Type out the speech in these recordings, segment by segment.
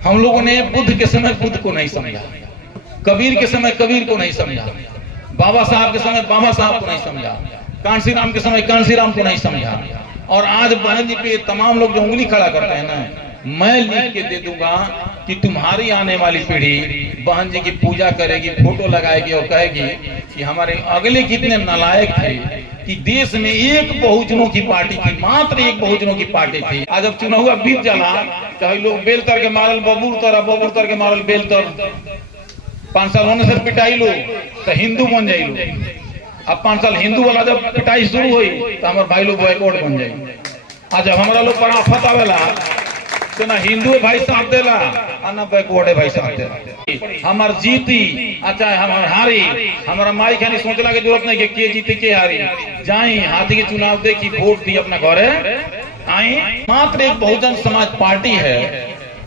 हम लोगों ने बुद्ध के समय बुद्ध को नहीं समझा, कबीर के समय कबीर को नहीं समझा, बाबा साहब के समय बाबा साहब को नहीं समझा, कांसी राम के समय कांसी राम को नहीं समझा। और आज बहन जी पे तमाम लोग जो उंगली खड़ा करते हैं ना, मैं लिख के दे दूंगा कि तुम्हारी आने वाली पीढ़ी बहन जी की पूजा करेगी, फोटो लगाएगी और कहेगी कि हमारे अगले कितने नालायक थे कि देश में एक बहुजनों की पार्टी थी, मात्र एक बहुजनों की पार्टी थी। आज अब चुनाव हुआ बीत जाला, चाहे लोग बेल तर के मारल बबूर तर के मारल बेल तर, 5 साल होने से पिटाई लो तो हिंदू बन जाई लो। अब 5 साल हिंदू वाला जब पिटाई शुरू हुई तो हमारे भाई लोग बॉयकॉट बन जाए। आज जब हमारा लोग पर आफत आवेला तो ना हिंदू भाई साथ देला और ना बैकवर्ड भाई साथ देला। हमार जीती अच्छा हमार हारी, हमारा माई खानी सोचला की जरूरत नहीं के जीते के हारी, जाई हाथी के चुनाव देखी, वोट दी अपना घरे आई। मात्र एक बहुजन समाज पार्टी है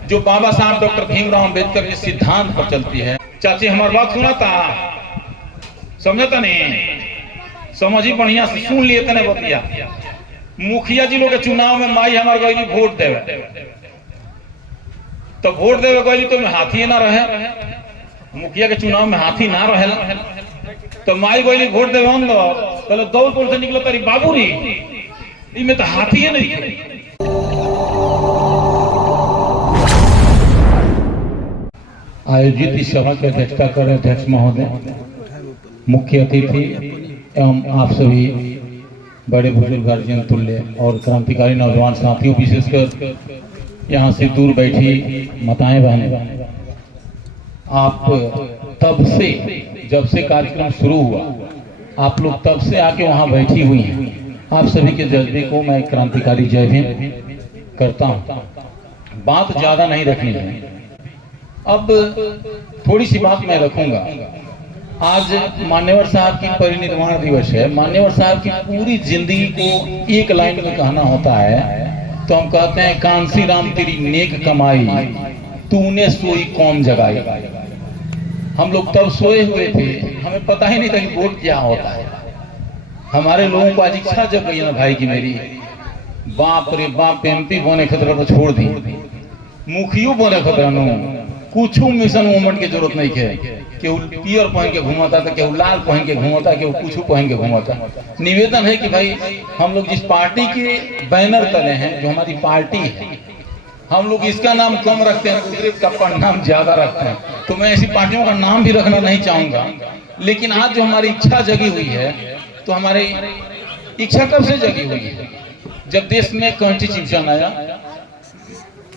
जो बाबा साहब डॉक्टर भीमराव अंबेडकर के सिद्धांत पर चलती है। चाची हमारी बात सुना था, समझता नहीं, समझी बढ़िया से सुन लिए तने बतिया। मुखिया जी लोग के चुनाव में माई हमारे गई वोट देवे, तो वोट देवे गई तो हाथी ना रहे, मुखिया के चुनाव में हाथी ना रहे तो माई गई वोट देवे हम लोग पहले दौलपुर से निकलो तारी बाबूरी इनमें तो हाथी है नहीं। आयोजित इस सभा की अध्यक्षता कर रहे अध्यक्ष महोदय, मुख्य अतिथि एवं आप सभी बड़े बुजुर्ग गार्जियन तुल्य और क्रांतिकारी नौजवान साथियों, विशेषकर यहाँ से दूर बैठी माताएं बहनें, आप तब से जब से कार्यक्रम शुरू हुआ आप लोग तब से आके वहाँ बैठी हुई हैं। आप सभी के जज्बे को मैं क्रांतिकारी जय भीम करता हूँ। बात ज्यादा नहीं रखनी है, अब थोड़ी सी बात मैं रखूंगा। आज मान्यवर साहब की परिनिर्वाण दिवस है। मान्यवर साहब की पूरी जिंदगी को एक लाइन में कहना होता है तो हम कहते हैं कांसी राम तेरी नेक कमाई, तूने सोई कौम जगाई। हम लोग तब सोए हुए थे, हमें पता ही नहीं था कि वोट क्या होता है। हमारे लोगों को आज इच्छा जग गई ना भाई की मेरी, बाप रे बाप, एमपी बने खतरा तो छोड़ दी, मुखियो बने खतरा नो, कुछ मिशन मूवमेंट की जरूरत नहीं है। केहू पियर पहन के घूमता था, केहू लाल पहन के घूमता, केहू कुछ पहन के घूमता। निवेदन है कि भाई हम लोग जिस पार्टी के बैनर तले हैं, जो हमारी पार्टी है, हम लोग इसका नाम कम रखते हैं, दूसरे का नाम ज्यादा रखते हैं। तो मैं ऐसी पार्टियों का नाम भी रखना नहीं चाहूंगा, लेकिन आज जो हमारी इच्छा जगी हुई है, तो हमारी इच्छा कब से जगी हुई है? जब देश में कॉन्स्टिट्यूशन आया,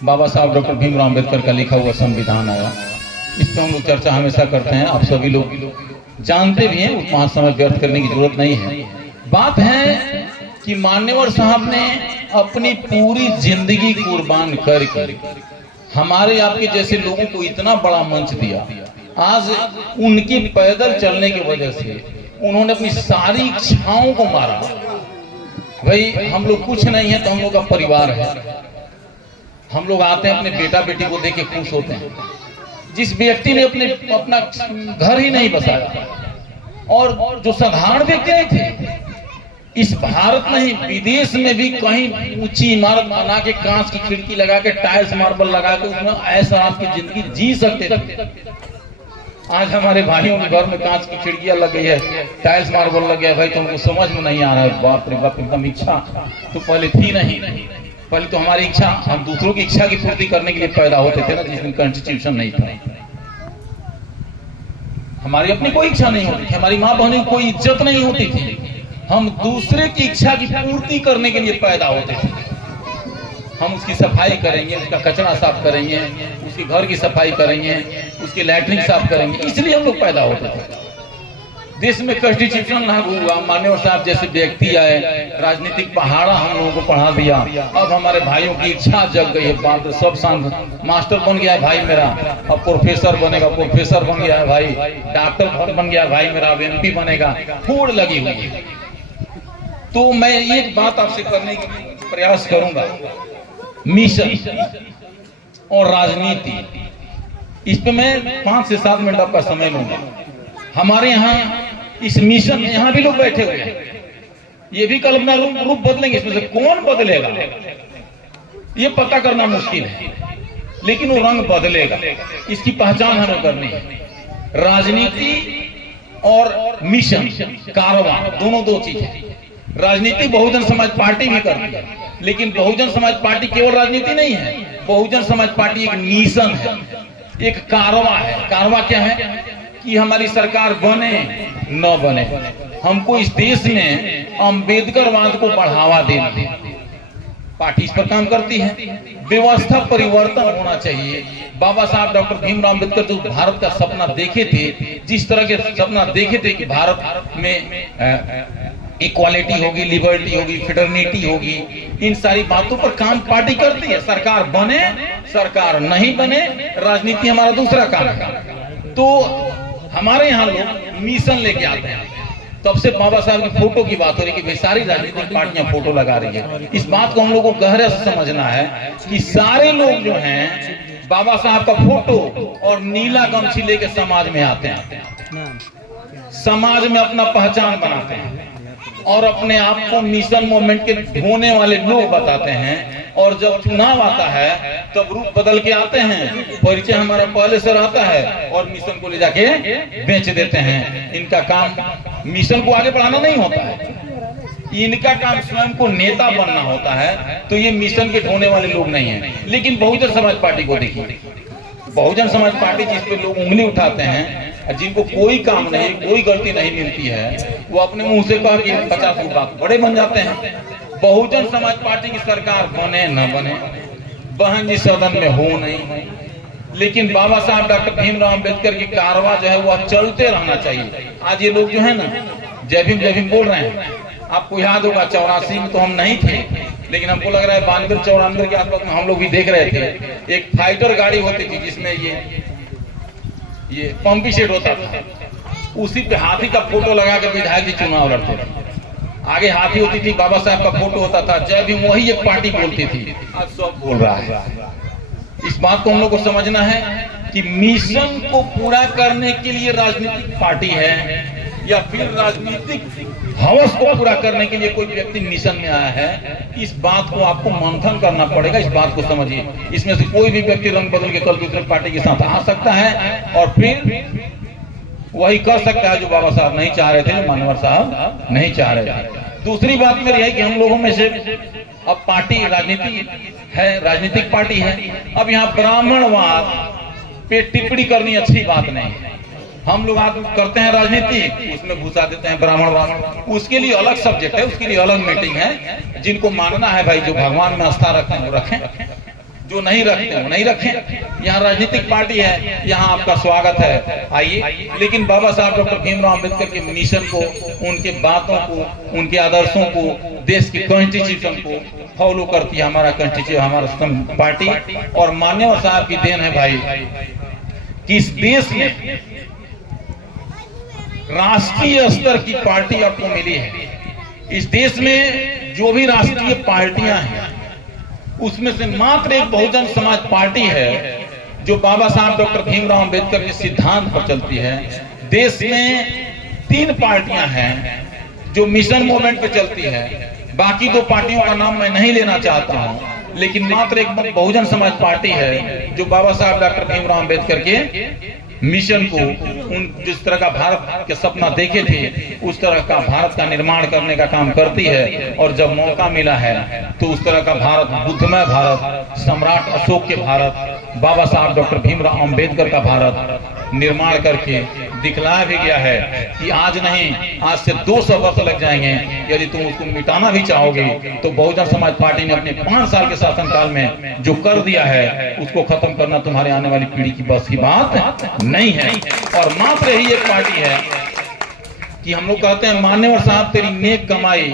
बाबा साहब डॉक्टर भीमराव अंबेडकर का लिखा हुआ संविधान आया, इस पर हम लोग चर्चा हमेशा करते हैं, आप सभी लोग जानते भी हैं, उतना समय व्यर्थ करने की जरूरत नहीं है। बात है कि मान्यवर साहब ने अपनी पूरी जिंदगी कुर्बान करके हमारे आपके जैसे लोगों को इतना बड़ा मंच दिया। आज उनकी पैदल चलने की वजह से उन्होंने अपनी सारी इच्छाओं को मारा। भाई हम लोग कुछ नहीं है तो हम लोग का परिवार है, हम लोग आते हैं अपने बेटा बेटी को देख के खुश होते हैं। जिस व्यक्ति ने अपना घर ही नहीं बसाया और जो साधारण व्यक्ति नहीं थे, इस भारत नहीं विदेश में भी कहीं ऊंची इमारत बना के कांच की खिड़की लगा के टाइल्स मार्बल लगा के उसमें ऐसा आपकी जिंदगी जी सकते थे। आज हमारे भाइयों के घर में कांच की खिड़कियां लग गई है, टाइल्स मार्बल लग गया, भाई तुमको समझ में नहीं आ रहा है। बाप रे बाप, एकदम इच्छा तो पहले थी नहीं, पहले तो हमारी इच्छा, हम दूसरों की इच्छा की पूर्ति करने के लिए पैदा होते थे ना, जिस दिन कॉन्स्टिट्यूशन नहीं था। हमारी अपनी कोई इच्छा नहीं होती थी, हमारी माँ बहनों की कोई इज्जत नहीं होती थी, हम दूसरे की इच्छा की पूर्ति करने के लिए पैदा होते थे। हम उसकी सफाई करेंगे, उसका कचरा साफ करेंगे, उसके घर की सफाई करेंगे, उसकी लैट्रिन साफ करेंगे, इसलिए हम लोग पैदा होते थे। देश में कॉन्स्टिट्यूशन लागू हुआ, मान्यवर साहब जैसे व्यक्ति आए, राजनीतिक पहाड़ा हम लोगों को पढ़ा दिया। अब हमारे भाइयों की इच्छा जग गई है, बात सब शांत, मास्टर बन गया है भाई मेरा, अब प्रोफेसर बनेगा, प्रोफेसर बन गया है भाई, डॉक्टर बन गया है भाई मेरा, अब एमपी बनेगा, होड़ लगी हुई है। तो मैं एक बात आपसे करने की प्रयास करूंगा, मिशन और राजनीति, इस पे मैं 5 से 7 मिनट आपका समय लूंगा। हमारे यहाँ इस मिशन में यहाँ भी लोग बैठे हुए हैं, ये भी कल अपना रूप बदलेंगे, इसमें से कौन बदलेगा ये पता करना मुश्किल है। लेकिन वो रंग बदलेगा। इसकी पहचान हमें करनी है। राजनीति और मिशन कारवां दोनों दो चीज है। राजनीति बहुजन समाज पार्टी भी करती है, लेकिन बहुजन समाज पार्टी केवल राजनीति नहीं है। बहुजन समाज पार्टी एक मिशन है, एक कारवां है। कारवां क्या है कि हमारी सरकार बने न बने, हमको इस देश में अंबेडकरवाद को बढ़ावा देना है। पार्टी इस पर काम करती है। व्यवस्था परिवर्तन होना चाहिए। बाबा साहब डॉक्टर भीमराव अम्बेडकर जो भारत का सपना देखे थे, जिस तरह के सपना देखे थे कि भारत में इक्वालिटी होगी, लिबर्टी होगी, फ्रेटर्निटी होगी, इन सारी बातों पर काम पार्टी करती है। सरकार बने सरकार नहीं बने, राजनीति हमारा दूसरा काम है। तो हमारे यहाँ लोग मिशन लेके आते हैं। तब से बाबा साहब की फोटो की बात हो रही है कि भाई सारी राजनीतिक पार्टियां फोटो लगा रही है। इस बात को हम लोगों को गहरे से समझना है कि सारे लोग जो हैं बाबा साहब का फोटो और नीला गमछी लेके समाज में आते हैं, समाज में अपना पहचान बनाते हैं और अपने आप को मिशन मूवमेंट के होने वाले लोग बताते हैं। और जब चुनाव आता है तब रूप बदल के आते हैं, परिचय हमारा पहले से रहता है और मिशन को ले जाके बेच देते हैं। इनका काम मिशन को आगे बढ़ाना नहीं होता है, इनका काम स्वयं को नेता बनना होता है। तो ये मिशन के ढोने वाले लोग नहीं हैं। लेकिन बहुजन समाज पार्टी को देखिए, बहुजन समाज पार्टी जिस पे लोग उंगली उठाते हैं, जिनको कोई काम नहीं, कोई गलती नहीं मिलती है, वो अपने मुंह से कह के 50 लोग बड़े बन जाते हैं। बहुजन समाज पार्टी की सरकार बने न बने, बहन जी सदन में हो नहीं, लेकिन बाबा साहब डॉक्टर भीमराव अम्बेडकर की कारवां जो है वह चलते रहना चाहिए। आज ये लोग जो है ना जय भीम बोल रहे हैं, आपको याद होगा 84 में तो हम नहीं थे, लेकिन हमको लग रहा है 92-94 के आसपास में हम लोग भी देख रहे थे। एक फाइटर गाड़ी होती थी जिसमें ये पंपी सेट होता था, उसी पे हाथी का फोटो लगा के विधायक जी चुनाव लड़ते थे। आगे हाथी होती थी, बाबा साहब का फोटो होता था, जय भीम वही एक पार्टी बोलती थी। आज सब बोल रहा है। इस बात को हम लोग को समझना है कि मिशन को पूरा करने के लिए राजनीतिक पार्टी है या फिर राजनीतिक हवस को पूरा करने के लिए कोई व्यक्ति मिशन में आया है। इस बात को आपको मंथन करना पड़ेगा। इस बात को समझिए। इसमें से कोई भी व्यक्ति रंग बदल के कल दूसरे पार्टी के साथ आ सकता है और फिर वही कर सकता है जो बाबा साहब नहीं चाह रहे थे, जो मानवर साहब नहीं चाह रहे थे। दूसरी बात मेरी है कि हम लोगों में से अब पार्टी राजनीति है, राजनीतिक पार्टी है। अब यहाँ ब्राह्मणवाद पे टिप्पणी करनी अच्छी बात नहीं है। हम लोग करते हैं राजनीति, उसमें घुसा देते हैं ब्राह्मणवाद। उसके लिए अलग सब्जेक्ट है, उसके लिए अलग मीटिंग है। जिनको मानना है भाई, जो भगवान में आस्था रखते हैं वो रखें, जो नहीं रखते वो नहीं रखें। यहाँ राजनीतिक पार्टी है, यहाँ आपका स्वागत है, आइए। लेकिन बाबा साहब डॉक्टर भीमराव अम्बेडकर के मिशन को, उनके बातों को, उनके आदर्शों को, देश की कॉन्स्टिट्यूशन को फॉलो करती है हमारा कॉन्स्टिट्यूशन, हमारा पार्टी। और मान्यवर साहब की देन है भाई कि इस देश में राष्ट्रीय स्तर की पार्टी आपको मिली है। इस देश में जो भी राष्ट्रीय पार्टियां हैं उसमें से मात्र एक बहुजन समाज पार्टी है जो बाबा साहब डॉक्टर भीमराव अम्बेडकर के सिद्धांत पर चलती है। देश में 3 पार्टियां हैं जो मिशन मूवमेंट पे चलती है। बाकी 2 पार्टियों का नाम मैं नहीं लेना चाहता हूं, लेकिन मात्र एक बहुजन समाज पार्टी है जो बाबा साहब डॉक्टर भीमराव अम्बेडकर के मिशन को, उन जिस तरह का भारत के सपना देखे थे उस तरह का भारत का निर्माण करने का काम करती है। और जब मौका मिला है तो उस तरह का भारत, बुद्धमय भारत, सम्राट अशोक के भारत, बाबा साहब डॉक्टर भीमराव अम्बेडकर का भारत निर्माण करके दिखलाया भी गया है कि आज नहीं, आज से 200 वर्ष लग जाएंगे। यदि तुम उसको मिटाना भी चाहोगे तो बहुजन समाज पार्टी ने अपने 5 साल के शासनकाल में जो कर दिया है उसको खत्म करना तुम्हारे आने वाली पीढ़ी की बस की बात नहीं है। और मात्र यही एक पार्टी है कि हम लोग कहते हैं मान्यवर साहब तेरी नेक कमाई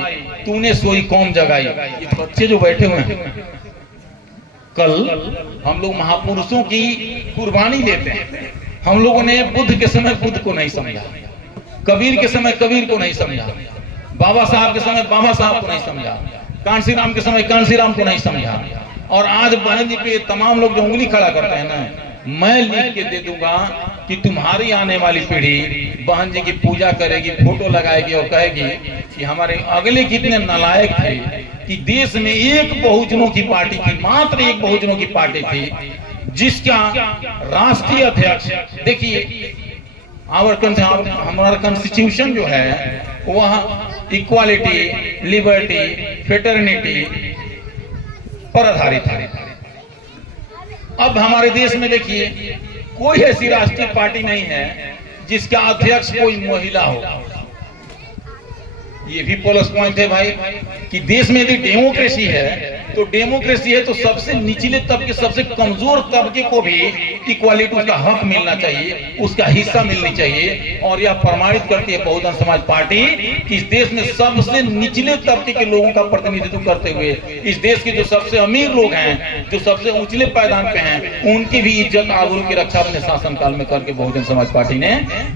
तूने सोई कौम जगाई। ये बच्चे जो बैठे हुए हैं, कल हम लोग महापुरुषों की कुर्बानी देते हैं। हम लोगों ने बुद्ध के समय बुद्ध को नहीं समझा, कबीर के समय कबीर को नहीं समझा, बाबा साहब के समय बाबा साहब को नहीं समझा, कांसी राम के समय कांसी राम को नहीं समझा। और आज बहन जी पे तमाम लोग जो उंगली खड़ा करते हैं ना, मैं लिख के दे दूंगा कि तुम्हारी आने वाली पीढ़ी बहन जी की पूजा करेगी, फोटो लगाएगी और कहेगी कि हमारे अगले कितने नालायक थे कि देश में एक बहुजनों की पार्टी थी, मात्र एक बहुजनों की पार्टी थी जिसका राष्ट्रीय अध्यक्ष, देखिए हमारा कॉन्स्टिट्यूशन जो है वह इक्वालिटी, लिबर्टी, फ्रेटर्निटी पर आधारित है। अब हमारे देश में देखिए कोई ऐसी राष्ट्रीय पार्टी नहीं है जिसका अध्यक्ष कोई महिला हो। ये भी प्लस पॉइंट है भाई कि देश में यदि डेमोक्रेसी है तो सबसे निचले तबके, सबसे कमजोर तबके को भी इक्वालिटी, उसका हक मिलना चाहिए, उसका हिस्सा मिलनी चाहिए। और यह प्रमाणित करती है बहुजन समाज पार्टी कि इस देश में सबसे निचले तबके के लोगों का प्रतिनिधित्व करते हुए इस देश के जो सबसे अमीर लोग हैं, जो सबसे ऊंचले पायदान पे हैं, उनकी भी इज्जत आबरू की रक्षा अपने शासनकाल में करके बहुजन समाज पार्टी ने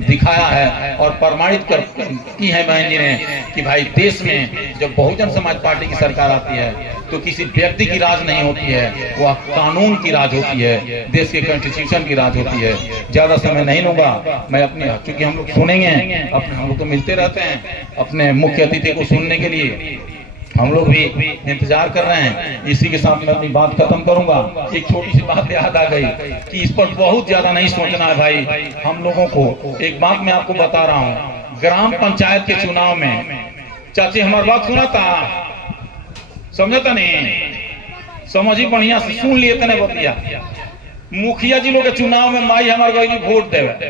दिखाया है और प्रमाणित की है बहन जी ने कि भाई देश में जब बहुजन समाज पार्टी की सरकार आती है तो किसी व्यक्ति की राज नहीं होती है, वह कानून की राज होती है, देश के कॉन्स्टिट्यूशन की राज होती है। ज्यादा समय नहीं लूंगा मैं अपने, क्योंकि हम लोग सुनेंगे, हम लोग तो मिलते रहते हैं अपने मुख्य अतिथि को सुनने के लिए, हम लोग भी इंतजार कर रहे हैं। इसी के साथ मैं अपनी बात खत्म करूंगा। एक छोटी सी बात याद आ गई कि इस पर बहुत ज्यादा नहीं सोचना है भाई हम लोगों को। एक बात मैं आपको बता रहा हूँ, ग्राम पंचायत के चुनाव में, चाची हमारी बात सुना था, समझता नहीं, समझी बढ़िया से सुन लिए तने बतिया। मुखिया जी लोग के चुनाव में माई हमारे गई वोट देवे,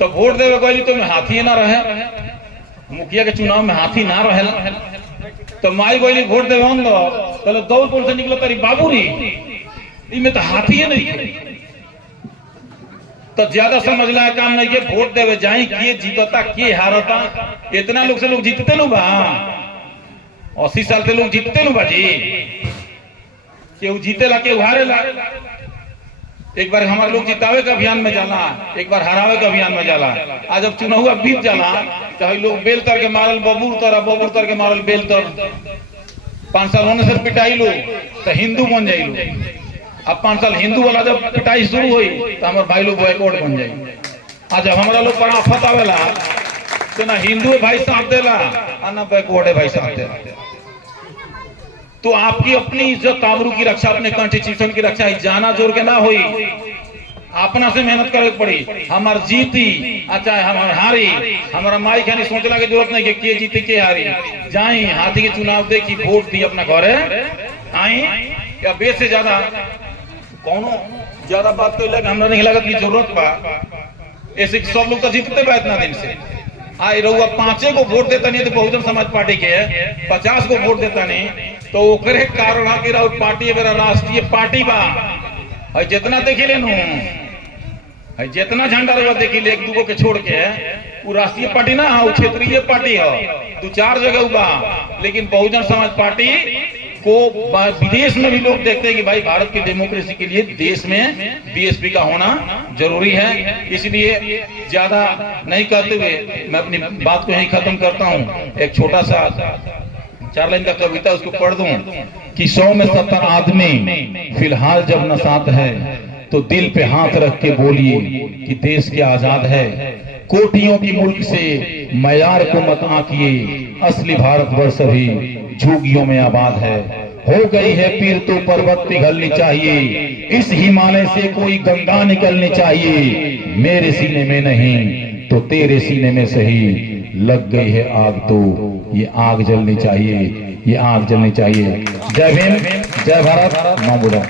तो वोट देवे गई तो हाथी ना रहे, मुखिया के चुनाव में हाथी ना रहे, तो माई गई वोट देवे तो दौलपुर से निकलो तारी बाबूरी, इनमें तो हाथी है नहीं। तो ज्यादा समझना है काम नहीं है, वोट देवे जाए, किए जीतता किए हारता, इतना लोग से लोग जीतते लो बा, 80 साल से लोग जीतते लो बाजी, केहू जीतेला केहू हारेला। एक बार हमारे लोग जितावे के अभियान में जाला, एक बार हरावे के अभियान में जाला। आज जब चुनाव बीत जाला तो लोग बेल तर के मारल बबूर तर के मारल बेल तर। 5 साल होने से पिटाई लो तो हिंदू बन जाई लो। अब 5 साल हिंदू वाला जब पिटाई शुरू हुई तो हमारे भाई लोग बॉयकॉट बन जाये। आज जब हमारा लोग पर आफत आवेला तो ना हिंदू भाई साथ देला और ना बैकवर्ड है भाई साथ देला। तो आपकी अपनी इज्जत आबरू की रक्षा, अपने कॉन्स्टिट्यूशन की रक्षा जाना जोर के ना हुई, अपना से मेहनत करे पड़ी। हमार जीती चाहे हमार हारी, हमारा माई खानी सोचला की जरूरत नहीं के जीती के हारी, जाई हाथी के चुनाव देखी, वोट दी, अपना घरे आई। या बेस से ज्यादा कौनो ज्यादा बात तो लगे हमरा नहीं लगत की जरूरत बा। ऐसे सब लोग तो जीतते बा इतना दिन से, आई रहुआ 5 को वोट देता नहीं तो बहुजन समाज पार्टी के 50 को वोट देता नहीं, तो ओकरे कारण आके राउत पार्टी मेरा राष्ट्रीय पार्टी बा। और जितना देखी ले जितना झंडा रहुआ देखी ले, 1-2 के छोड़ के, वो राष्ट्रीय पार्टी ना, वो क्षेत्रीय पार्टी है, 2-4 जगह बा। लेकिन बहुजन समाज पार्टी को विदेश में भी लोग देखते हैं कि भाई भारत की डेमोक्रेसी के लिए देश में बीएसपी का होना जरूरी है। इसलिए ज्यादा नहीं कहते हुए मैं अपनी बात को यहीं खत्म करता हूँ। एक छोटा सा 4 लाइन का कविता उसको पढ़ दूं कि 100 में 70 आदमी फिलहाल जब नसात है तो दिल पे हाथ रख के बोलिए कि देश क्या आजाद है। कोटियों की मुल्क से मयार को मत आंकिए, असली भारतवर्ष अभी झुग्गियों में आबाद है। हो गई है पीर तो पर्वत पिघलनी चाहिए, इस हिमालय से कोई गंगा निकलनी चाहिए। मेरे सीने में नहीं तो तेरे सीने में सही, लग गई है आग तो ये आग जलनी चाहिए, ये आग जलनी चाहिए। जय भीम, जय भारत, मां बुढ़ा।